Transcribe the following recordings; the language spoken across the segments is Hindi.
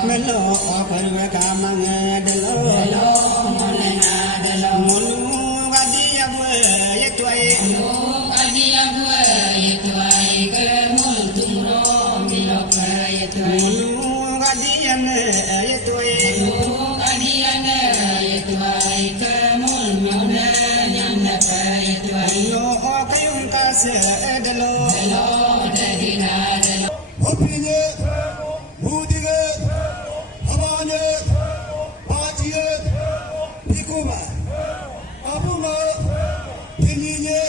Melo operwe kamang delo mulu gadi abwe yetwai kemul tumro milo yetwai mulu gadi ane yetwai kemul mona nyamna yetwai lo okayum kase delo dedina delo opinye budige hamane pajiye pikuma abuma kinyinye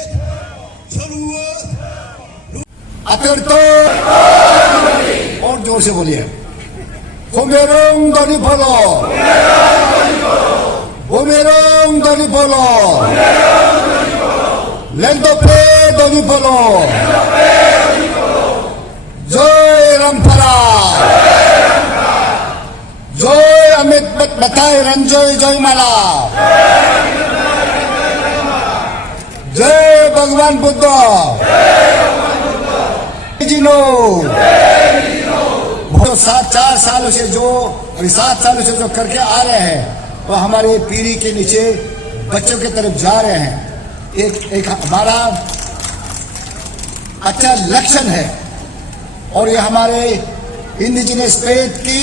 चलुए अतिरतो और जोर से बोलिए होमेरंग दनी फलो होमेरंग दनी फलो लेंदो पे दनी फलो जय रामफला जय अमित बताए रंजय जय माला जय भगवान बुद्ध जिनो 4 सालों से जो 7 सालों से जो करके आ रहे हैं वो हमारे पीढ़ी के नीचे बच्चों की तरफ जा रहे हैं। एक हमारा अच्छा लक्षण है और ये हमारे इंडिजिनस फेथ की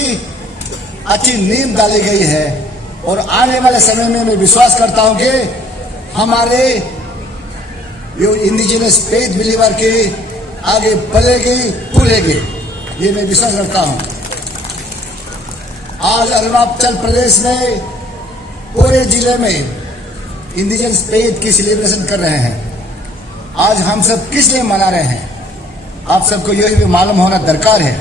अच्छी नींव डाली गई है और आने वाले समय में मैं विश्वास करता हूं कि हमारे ये इंडिजिनस फेथ बिलीवर के आगे बढ़ेगी फूलेगी, ये मैं विश्वास करता हूं। आज अरुणाचल प्रदेश में पूरे जिले में इंडिजिनस फेथ की सेलिब्रेशन कर रहे हैं। आज हम सब किस लिए मना रहे हैं आप सबको यही भी मालूम होना दरकार है।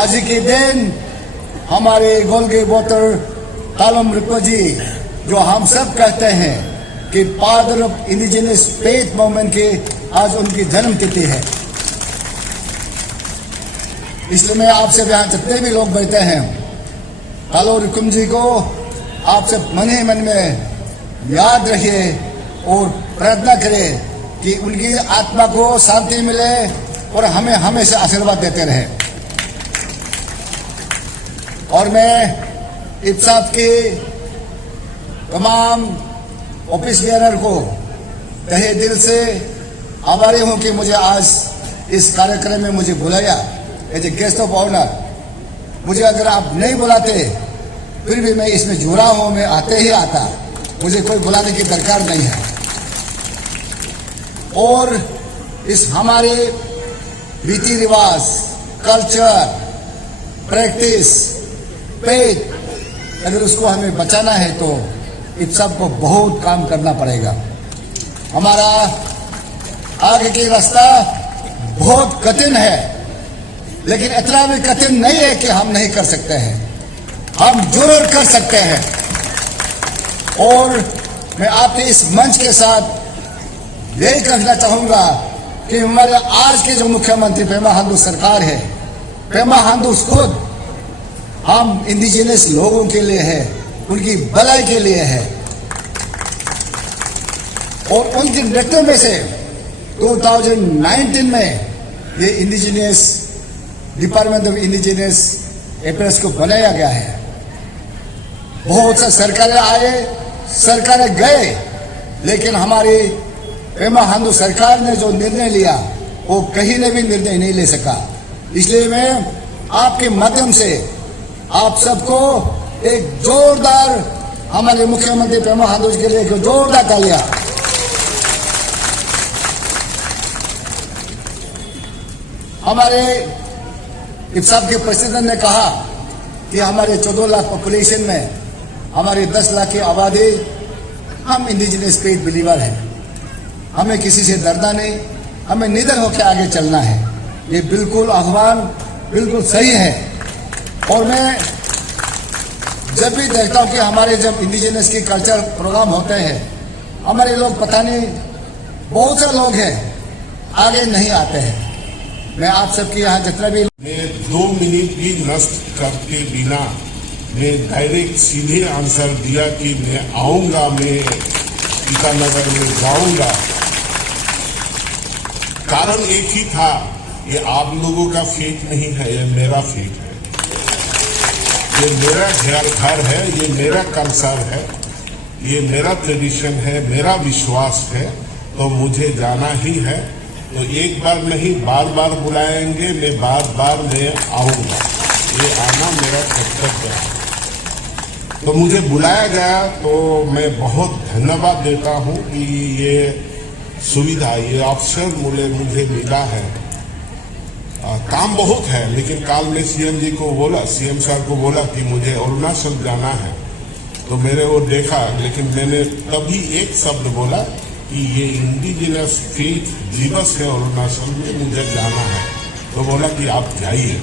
आज के दिन हमारे गोलगे बोतर तालम रिपो जी जो हम सब कहते हैं कि father of indigenous faith movement के आज उनकी जन्म तिथि है। इसलिए मैं आपसे यहाँ जितने भी लोग बैठे हैं तालो रिकुम जी को आप सब मन ही मन में याद रखिए और प्रार्थना करें कि उनकी आत्मा को शांति मिले और हमें हमेशा आशीर्वाद देते रहे। और मैं इब्साफ के तमाम ऑफिस बेनर को तहे दिल से आभारी हूं कि मुझे आज इस कार्यक्रम में मुझे बुलाया as a guest of honour. मुझे अगर आप नहीं बुलाते फिर भी मैं इसमें जुड़ा हूं, मैं आते ही आता, मुझे कोई बुलाने की दरकार नहीं है। और इस हमारे रीति रिवाज, कल्चर, प्रैक्टिस, फेथ अगर उसको हमें बचाना है तो इस सब को बहुत काम करना पड़ेगा। हमारा आगे की रास्ता बहुत कठिन है, लेकिन इतना भी कठिन नहीं है कि हम नहीं कर सकते हैं, हम जरूर कर सकते हैं। और मैं आपके इस मंच के साथ यही कहना चाहूंगा कि हमारे आज के जो मुख्यमंत्री पेमा खांडू सरकार है, पेमा खांडू खुद हम इंडिजिनस लोगों के लिए है, उनकी भलाई के लिए है। और उनके नेतृत्व में से 2019 में ये indigenous department of indigenous affairs को बनाया गया है। बहुत सा सरकारें आए, सरकारें गए, लेकिन हमारी पेमा खांडू सरकार ने जो निर्णय लिया वो कहीं ने भी निर्णय नहीं ले सका। इसलिए मैं आपके माध्यम से आप सबको एक जोरदार हमारे मुख्यमंत्री पेमा खांडू के लिए एक जोरदार तालियां। हमारे इब्साफ के प्रेसिडेंट ने कहा कि हमारे 14 लाख पॉपुलेशन में हमारी 10 लाख की आबादी, हम इंडिजिनस स्पिरिट बिलीवर हैं। हमें किसी से डरना नहीं, हमें निडर होकर आगे चलना है। ये बिल्कुल आह्वान बिल्कुल सही है। और मैं जब भी देखता हूं कि हमारे जब इंडिजिनस की कल्चर प्रोग्राम होते हैं, हमारे लोग पता नहीं बहुत से लोग हैं आगे नहीं आते हैं। मैं आप सबकी यहाँ जितना भी मैं 2 मिनट भी नष्ट करके बिना मैं डायरेक्ट सीधे आंसर दिया कि मैं आऊंगा, मैं ईटानगर में जाऊंगा। कारण एक ही था, ये आप लोगों का फेट नहीं है, ये मेरा फेट है। ये मेरा घर है, ये मेरा कल्चर है, ये मेरा ट्रेडिशन है, मेरा विश्वास है, तो मुझे जाना ही है। तो एक बार नहीं, बार बार बुलाएंगे, मैं बार बार मैं आऊंगा। ये आना मेरा कर्तव्य है। तो मुझे बुलाया गया, तो मैं बहुत धन्यवाद देता हूं कि ये सुविधा, ये अवसर मुझे मिला है। काम बहुत है, लेकिन कल मैं सीएम जी को बोला, सीएम सर को बोला कि मुझे अरुणाचल जाना है, तो मेरे वो देखा, लेकिन मैंने तभी एक शब्द बोला कि ये इंडिजिनस फेथ दिवस है अरुणाचल में, मुझे जाना है। तो बोला कि आप जाइए।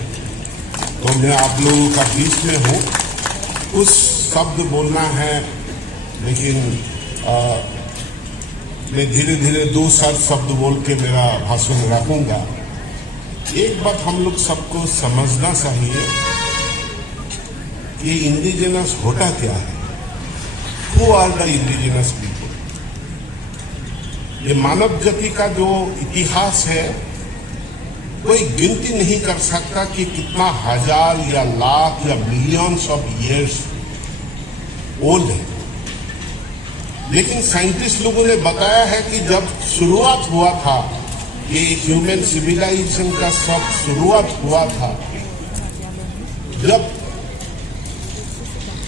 तो मैं आप लोगों का बीच में हूँ, कुछ शब्द बोलना है, लेकिन मैं धीरे धीरे 2-4 शब्द बोल के मेरा भाषण रखूंगा। एक बात हम लोग सबको समझना चाहिए कि इंडिजिनस होता क्या है। Who are the indigenous people? ये मानव जाति का जो इतिहास है, कोई गिनती नहीं कर सकता कि कितना हजार या लाख या मिलियंस ऑफ इयर्स ओल्ड है। लेकिन साइंटिस्ट लोगों ने बताया है कि जब शुरुआत हुआ था, ये ह्यूमन सिविलाइजेशन का सब शुरुआत हुआ था, जब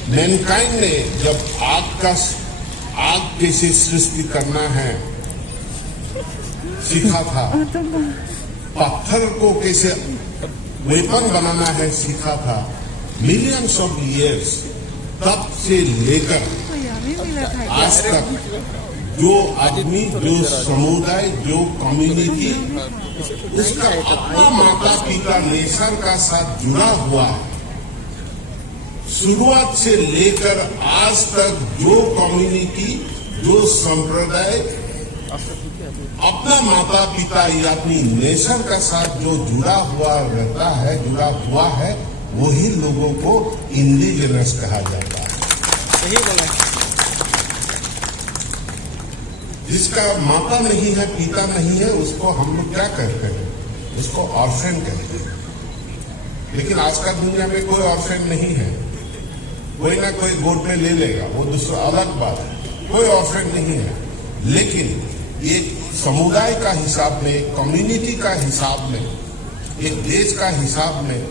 मैनकाइंड ने जब आग कैसे सृष्टि करना है सीखा था, पत्थर को कैसे वेपन बनाना है सीखा था, मिलियंस ऑफ इयर्स, तब से लेकर आज तक जो आदमी, जो समुदाय, जो कम्युनिटी, उसका अपना माता पिता नेचर का साथ जुड़ा हुआ है। शुरुआत से लेकर आज तक जो कम्युनिटी, जो संप्रदाय अपना माता पिता या अपनी नेचर का साथ जो जुड़ा हुआ रहता है, जुड़ा हुआ है, वही लोगों को इंडिजिनस कहा जाता है। सही बोला। जिसका माता नहीं है, पिता नहीं है, उसको हम लोग क्या कहते हैं? उसको ऑर्फन कहते हैं। लेकिन आज का दुनिया में कोई ऑर्फन नहीं है। कोई ना कोई गोद में ले लेगा, वो दूसरा अलग बात है। कोई ऑर्फन नहीं है। लेकिन एक समुदाय का हिसाब में, कम्युनिटी का हिसाब में, एक देश का हिसाब में,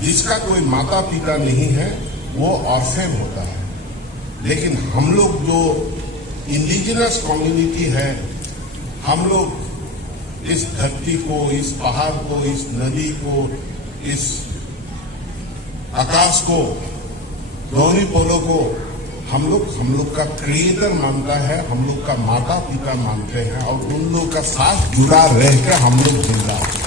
जिसका कोई माता पिता नहीं है, वो ऑर्फन होता है। लेकिन हम लोग जो इंडिजिनस कम्युनिटी है, हम लोग इस धरती को, इस पहाड़ को, इस नदी को, इस आकाश को, गौरी पोलो को हम लोग का क्रिएटर मानता है, हम लोग का माता पिता मानते हैं, और उन लोग का साथ जुड़ा रह के हम लोग जिंदा हैं।